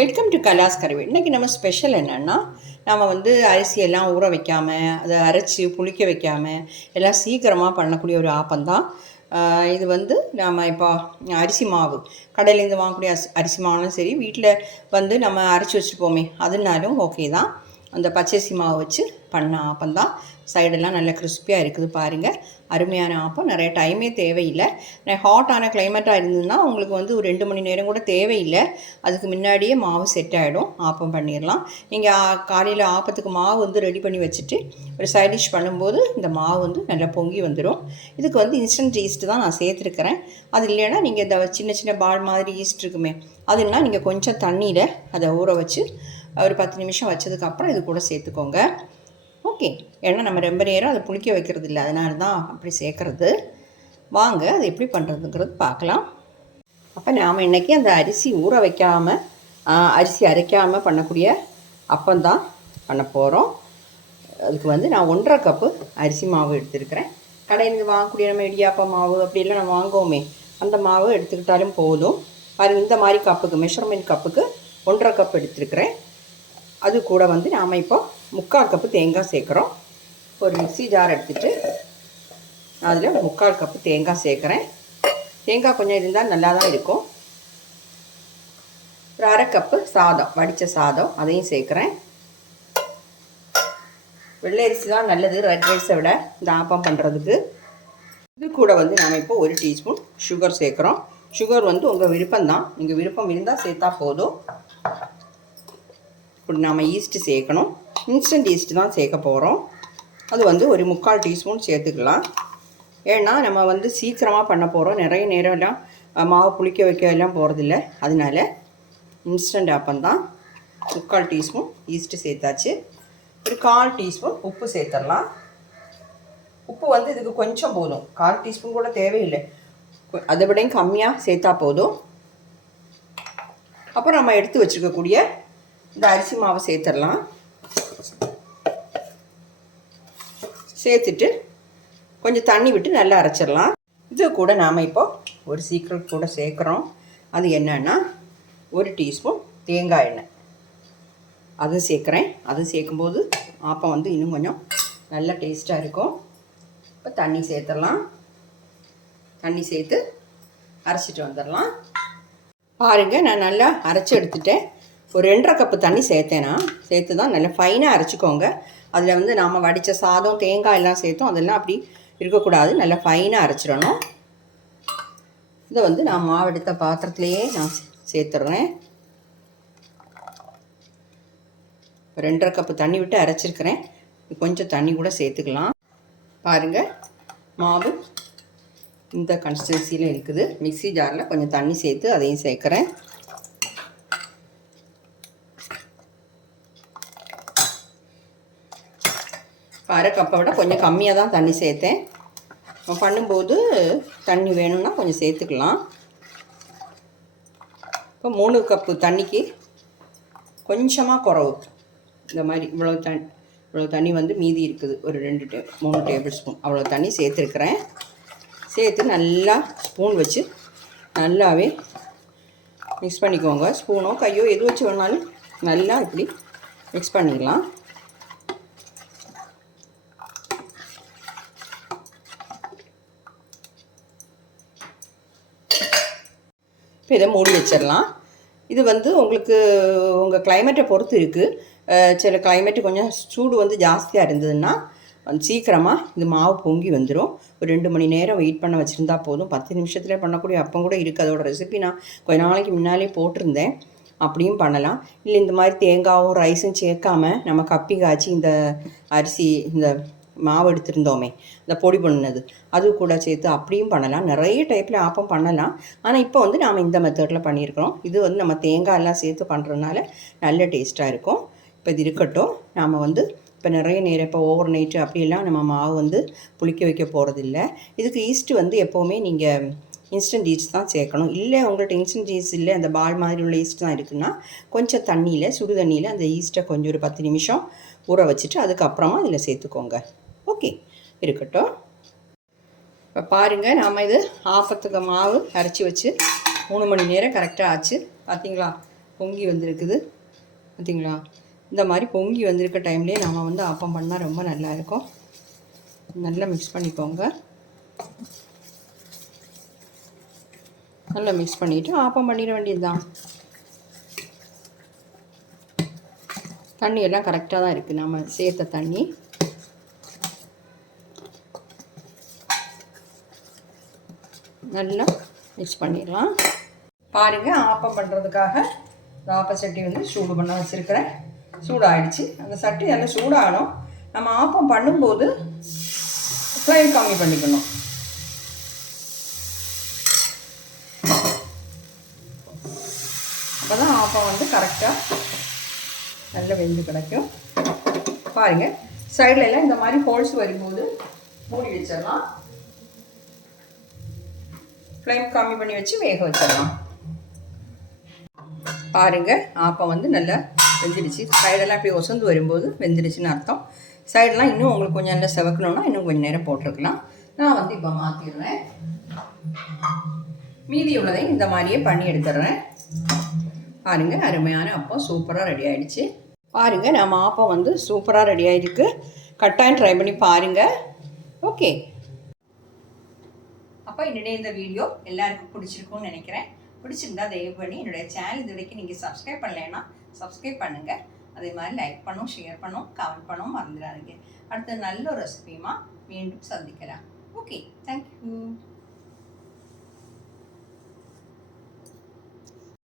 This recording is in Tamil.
வெல்கம் டு கலாஸ் கருவி. இன்றைக்கி நம்ம ஸ்பெஷல் என்னென்னா, நம்ம அரிசியெல்லாம் ஊற வைக்காமல் அதை அரைச்சி புளிக்க வைக்காமல் எல்லாம் சீக்கிரமாக பண்ணக்கூடிய ஒரு ஆப்பந்தான் இது. நம்ம இப்போ அரிசி மாவு கடையிலேருந்து வாங்கக்கூடிய அரிசி மாவுனாலும் சரி, வீட்டில் நம்ம அரைச்சி வச்சுருப்போமே அதுனாலும் ஓகே தான். அந்த பச்சரிசி மாவு வச்சு பண்ண ஆப்பந்தான். சைடெல்லாம் நல்லா கிறிஸ்பியாக இருக்குது பாருங்கள். அருமையான ஆப்பம். நிறைய டைமே தேவையில்லை. ஹாட்டான கிளைமேட்டாக இருந்ததுன்னா உங்களுக்கு ஒரு 2 மணி நேரம் கூட தேவையில்லை. அதுக்கு முன்னாடியே மாவு செட் ஆகிடும், ஆப்பம் பண்ணிடலாம். நீங்கள் காலையில் ஆப்பத்துக்கு மாவு ரெடி பண்ணி வச்சுட்டு ஒரு சைட் டிஷ் பண்ணும்போது இந்த மாவு நல்லா பொங்கி வந்துடும். இதுக்கு இன்ஸ்டன்ட் ஈஸ்ட்டு தான் நான் சேர்த்துருக்கிறேன். அது இல்லைன்னா நீங்கள் இந்த சின்ன சின்ன பால் மாதிரி ஈஸ்ட் இருக்குமே, அதுன்னா நீங்கள் கொஞ்சம் தண்ணியில் அதை ஊற வச்சு ஒரு 10 நிமிஷம் வச்சதுக்கப்புறம் இது கூட சேர்த்துக்கோங்க. ஓகே, ஏன்னா நம்ம ரொம்ப நேரம் அதை புளிக்க வைக்கிறது இல்லை, அதனால தான் அப்படி சேர்க்குறது. வாங்க அது எப்படி பண்ணுறதுங்கிறது பார்க்கலாம். அப்போ நாம் இன்றைக்கி அந்த அரிசி ஊற வைக்காமல் அரிசி அரைக்காமல் பண்ணக்கூடிய அப்பந்தான் பண்ண போகிறோம். அதுக்கு நான் 1.5 கப்பு அரிசி மாவு எடுத்துருக்கிறேன். கடையிலேருந்து வாங்கக்கூடிய நம்ம இடியாப்பம் மாவு அப்படிலாம் நம்ம வாங்குவோமே, அந்த மாவு எடுத்துக்கிட்டாலும் போதும். அது இந்த மாதிரி கப்புக்கு, மெஷர்மெண்ட் கப்புக்கு 1.5 கப் எடுத்துருக்கிறேன். அது கூட நாம் இப்போ 3/4 கப்பு தேங்காய் சேர்க்குறோம். ஒரு மிக்ஸி ஜார் எடுத்துகிட்டு அதில் 3/4 கப்பு தேங்காய் சேர்க்குறேன். தேங்காய் கொஞ்சம் இருந்தால் நல்லா தான் இருக்கும். ஒரு 1/2 கப்பு சாதம், வடித்த சாதம், அதையும் சேர்க்குறேன். வெள்ளை அரிசி தான் நல்லது ரெட் ரைஸை விட இந்த ஆப்பம் பண்ணுறதுக்கு. இது கூட நாம் இப்போ 1 டீஸ்பூன் சுகர் சேர்க்குறோம். சுகர் உங்கள் விருப்பம்தான், நீங்கள் விருப்பம் இருந்தால் சேர்த்தா போதும். இப்படி நாம் ஈஸ்ட்டு சேர்க்கணும். இன்ஸ்டன்ட் ஈஸ்ட்டு தான் சேர்க்க போகிறோம். அது ஒரு 3/4 டீஸ்பூன் சேர்த்துக்கலாம். ஏன்னா நம்ம சீக்கிரமாக பண்ண போகிறோம், நிறைய நேரம்லாம் மாவு புளிக்க வைக்க எல்லாம் போகிறதில்ல. அதனால இன்ஸ்டன்ட் ஆப்பந்தான். 3/4 டீஸ்பூன் ஈஸ்ட்டு சேர்த்தாச்சு. ஒரு 1/4 டீஸ்பூன் உப்பு சேர்த்துடலாம். உப்பு இதுக்கு கொஞ்சம் போதும், 1/4 டீஸ்பூன் கூட தேவையில்லை, அதை விடையும் கம்மியாக சேர்த்தா போதும். அப்புறம் நம்ம எடுத்து வச்சுருக்கக்கூடிய இந்த அரிசி மாவை சேர்த்துடலாம். சேர்த்துட்டு கொஞ்சம் தண்ணி விட்டு நல்லா அரைச்சிடலாம். இது கூட நாம் இப்போ ஒரு சீக்ரெட் கூட சேர்க்குறோம். அது என்னன்னா 1 டீஸ்பூன் தேங்காய் எண்ணெய், அது சேர்க்குறேன். அது சேர்க்கும்போது ஆப்பம் இன்னும் கொஞ்சம் நல்லா டேஸ்ட்டாக இருக்கும். இப்போ தண்ணி சேர்த்துடலாம். தண்ணி சேர்த்து அரைச்சிட்டு வந்துடலாம். பாருங்கள், நான் நல்லா அரைச்சி எடுத்துட்டேன். ஒரு 2.5 கப்பு தண்ணி சேர்த்தேன்னா, சேர்த்து தான் நல்லா ஃபைனாக அரைச்சிக்கோங்க. அதில் நாம் வடித்த சாதம் தேங்காய் எல்லாம் சேர்த்தோம், அதெல்லாம் அப்படி இருக்கக்கூடாது, நல்லா ஃபைனாக அரைச்சிடணும். இதை நான் மாவெடுத்த பாத்திரத்துலேயே நான் சேர்த்துட்றேன். 2.5 கப்பு தண்ணி விட்டு அரைச்சிருக்கிறேன். கொஞ்சம் தண்ணி கூட சேர்த்துக்கலாம். பாருங்கள், மாவு இந்த கன்சிஸ்டன்சியில் இருக்குது. மிக்ஸி ஜாரில் கொஞ்சம் தண்ணி சேர்த்து அதையும் சேர்க்குறேன். 1/2 கப்பை விட கொஞ்சம் கம்மியாக தான் தண்ணி சேர்த்தேன். பண்ணும்போது தண்ணி வேணும்னா கொஞ்சம் சேர்த்துக்கலாம். இப்போ 3 கப்பு தண்ணிக்கு கொஞ்சமாக குறவு, இந்த மாதிரி இவ்வளோ தண்ணி மீதி இருக்குது. ஒரு 3 டேபிள் ஸ்பூன் அவ்வளோ தண்ணி சேர்த்துருக்குறேன். சேர்த்து நல்லா ஸ்பூன் வச்சு நல்லாவே மிக்ஸ் பண்ணிக்கோங்க. ஸ்பூனோ கையோ எது வச்சு வேணாலும் நல்லா இப்படி மிக்ஸ் பண்ணிடலாம். இப்போ இதை மூடி வச்சிடலாம். இது உங்களுக்கு உங்கள் கிளைமேட்டை பொறுத்து இருக்குது. சில கிளைமேட்டு கொஞ்சம் சூடு ஜாஸ்தியாக இருந்ததுன்னா சீக்கிரமாக இந்த மாவு பொங்கி வந்துடும். ஒரு 2 மணி நேரம் வெயிட் பண்ண வச்சுருந்தா போதும். 10 நிமிஷத்தில் பண்ணக்கூடிய அப்பம் கூட இருக்குது. அதோட ரெசிபி நான் கொஞ்ச நாளைக்கு முன்னாலே போட்டிருந்தேன், அப்படியும் பண்ணலாம். இல்லை இந்த மாதிரி தேங்காயும் ரைஸும் சேர்க்காமல் நம்ம கப்பி காய்ச்சி இந்த அரிசி இந்த மாவு எடுத்துருந்தோமே, இந்த பொடி பண்ணினது, அது கூட சேர்த்து அப்படியும் பண்ணலாம். நிறைய டைப்பில் ஆப்பம் பண்ணலாம். ஆனால் இப்போ நாம் இந்த மெத்தடில் பண்ணியிருக்கிறோம். இது நம்ம தேங்காய் எல்லாம் சேர்த்து பண்ணுறதுனால நல்ல டேஸ்ட்டாக இருக்கும். இப்போ இது இருக்கட்டும். நாம் இப்போ நிறைய நேரம் இப்போ ஓவர் நைட்டு அப்படியெல்லாம் நம்ம மாவு புளிக்க வைக்க போகிறதில்ல. இதுக்கு ஈஸ்ட்டு எப்போவுமே நீங்கள் இன்ஸ்டன்ட் ஈஸ்ட் தான் சேர்க்கணும். இல்லை உங்கள்கிட்ட இன்ஸ்டன்ட் ஈஸ்ட் இல்லை, அந்த பால் மாதிரி உள்ள ஈஸ்ட் தான் இருக்குன்னா கொஞ்சம் தண்ணியில், சுடு தண்ணியில் அந்த ஈஸ்ட்டை கொஞ்சம் ஒரு 10 நிமிஷம் ஊற வச்சுட்டு அதுக்கப்புறமா அதில் சேர்த்துக்கோங்க. ஓகே, இருக்கட்டும். இப்போ பாருங்கள், நாம் இது ஆப்பத்துக்கு மாவு அரைச்சி வச்சு 3 மணி நேரம் கரெக்டாக ஆச்சு. பார்த்தீங்களா, பொங்கி வந்திருக்குது பார்த்தீங்களா? இந்த மாதிரி பொங்கி வந்திருக்க டைம்லேயே நாம் வந்து ஆப்பம் பண்ணால் ரொம்ப நல்லாயிருக்கும். நல்லா மிக்ஸ் பண்ணிக்கோங்க. நல்லா மிக்ஸ் பண்ணிவிட்டு ஆப்பம் பண்ணிட வேண்டியது தான். தண்ணியெல்லாம் கரெக்டாக தான் இருக்குது நம்ம சேர்த்த தண்ணி. நல்லா மிக்ஸ் பண்ணிடலாம். பாருங்கள், ஆப்பம் பண்ணுறதுக்காக இந்த ஆப்ப சட்டி வந்து சூடு பண்ண வச்சுருக்கிறேன். சூடாகிடுச்சு. அந்த சட்டி நல்லா சூடாகணும். நம்ம ஆப்பம் பண்ணும்போது ஃப்ளேம் கம்மி பண்ணிக்கணும். அப்போ தான் ஆப்பம் வந்து கரெக்டாக நல்லா வெந்து கிடைக்கும். பாருங்கள், சைட்லலாம் இந்த மாதிரி ஹோல்ஸ் வரும்போது மூடி வச்சிடலாம். ஃப்ளேம் கம்மி பண்ணி வச்சு வேக வச்சிடலாம். பாருங்கள், ஆப்பம் வந்து நல்லா வெந்துடுச்சு. சைடெல்லாம் இப்படி ஒசந்து வரும்போது வெந்துடுச்சுன்னு அர்த்தம். சைடெலாம் இன்னும் உங்களுக்கு கொஞ்சம் நல்லா செவக்கணுன்னா இன்னும் கொஞ்சம் நேரம் போட்டிருக்கலாம். நான் வந்து இப்போ மாற்றிடுறேன். மீதி உள்ளதையும் இந்த மாதிரியே பண்ணி எடுத்துடுறேன். பாருங்கள், அருமையான அப்பம் சூப்பராக ரெடி ஆகிடுச்சு. பாருங்கள், நம்ம ஆப்பம் வந்து சூப்பராக ரெடி ஆகிருக்கு. கட்டாயம் ட்ரை பண்ணி பாருங்கள். ஓகே, அப்போ என்னுடைய இந்த வீடியோ எல்லாருக்கும் பிடிச்சிருக்கும்னு நினைக்கிறேன். பிடிச்சிருந்தா தயவு பண்ணி என்னுடைய சேனல் இது வரைக்கும் நீங்கள் சப்ஸ்கிரைப் பண்ணலைன்னா சப்ஸ்கிரைப் பண்ணுங்கள். அதே மாதிரி லைக் பண்ணும், ஷேர் பண்ணும், கமெண்ட் பண்ணும் மறந்துடாதீங்க. அடுத்த நல்ல ஒரு ரெசிபியுமா மீண்டும் சந்திக்கலாம். Okay, thank you.